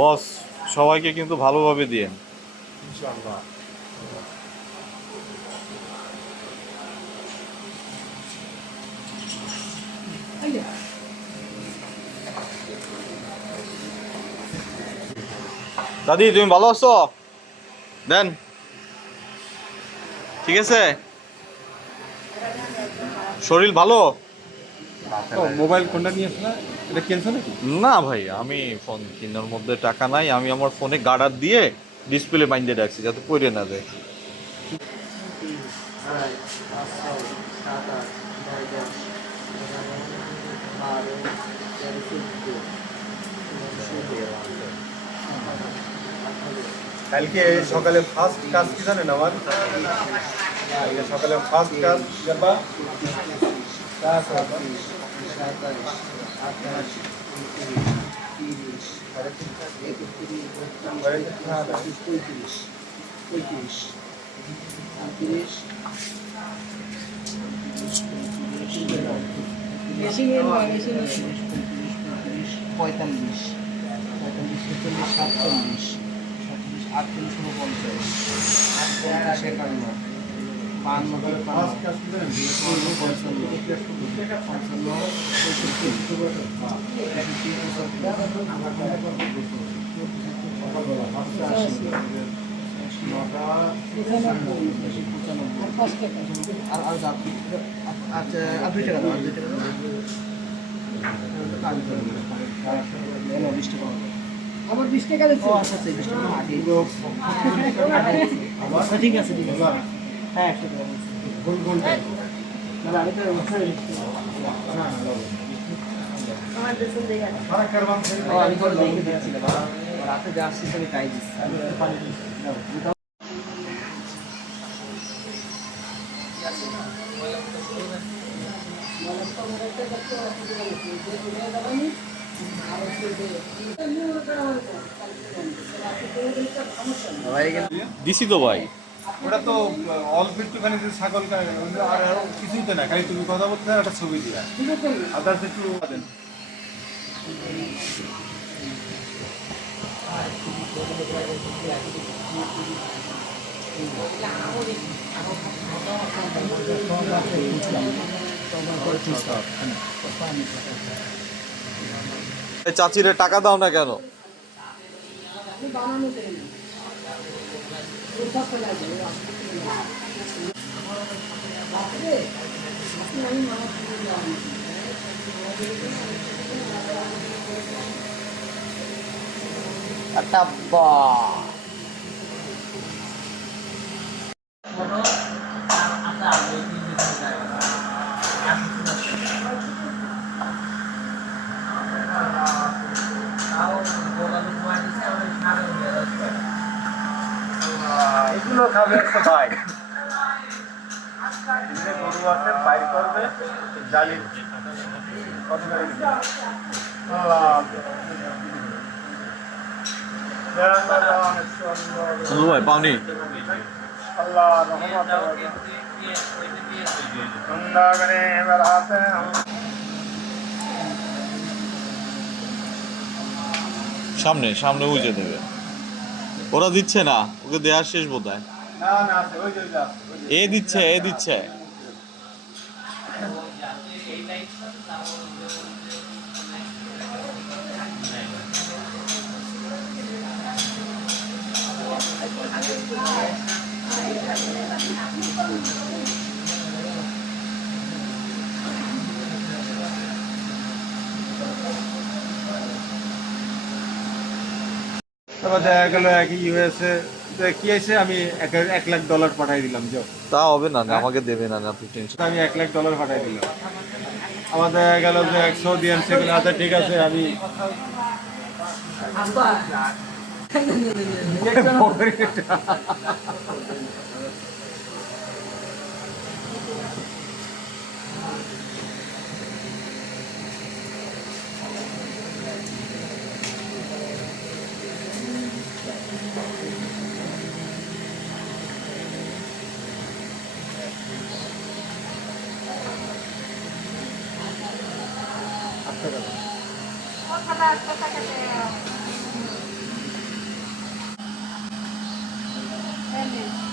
বস সবাইকে কিন্তু ভালোভাবে দিয়েন। ইনশাআল্লাহ। দাদি তুমি ভালো আছো? দেন, ঠিক আছে, শরীর ভালো? মোবাইল কোনটা নিয়ে আসলে এটা কিনছো নাকি? না ভাই, আমি ফোন কেনার মধ্যে টাকা নাই। আমি আমার ফোনে গার্ডার দিয়ে ডিসপ্লে বাইন্ধে রাখছি যাতে পড়ে না যায়। কালকে সকালে ফার্স্ট কাজ কি জানেন আমার? কালকে সকালে ফার্স্ট কাজ করবা পঁয়তাল্লিশ, 46, 47, 48, 49, 51, 52, ফার্স্ট কাজ কি জানেন? 20 টাকা দিচ্ছে। আচ্ছা 20 টাকা আগে ঠিক আছে ঠিক আছে। হ্যাঁ 100 টাকা কোন কোনটা? আমি তো আমি করে দেখে দিচ্ছিলাম রাতে যা আসছি আমি তাই দিচ্ছি। দিছি তো ভাই। ওটা তো অল্প একটুখানি যে ছাগল আর আরো কিছুই তো না, খালি তুমি কথা বলতে একটা ছবি দিয়া আদার্স একটু দেন। এই চাচিরে টাকা দাও না কেন? এগুলো খাবে একটা ভাই, গরু আছে বাইর করবে জালি কত করে দিবে? ভাই পাওনি? আল্লাহ রহমত সুন্দর করে এবার হাতে সামনে সামনে উজে দেবে। ওরা দিচ্ছে না, ওকে দেওয়ার শেষ বোধহয়। না না ওই যে এ দিচ্ছে, এ দিচ্ছে। তারপর দেখা গেল একই ইউএসএ কি আছে, আমি $1,00,000 পাঠাই দিলাম। তা হবে না, আমাকে দেবে না, আপনি টেনশন। আমি $1,00,000 পাঠাই দিলাম। আমার দেখা গেল যে 100 দিন সেগুলো আচ্ছা ঠিক আছে আমি খালা কথা খেতে এমনি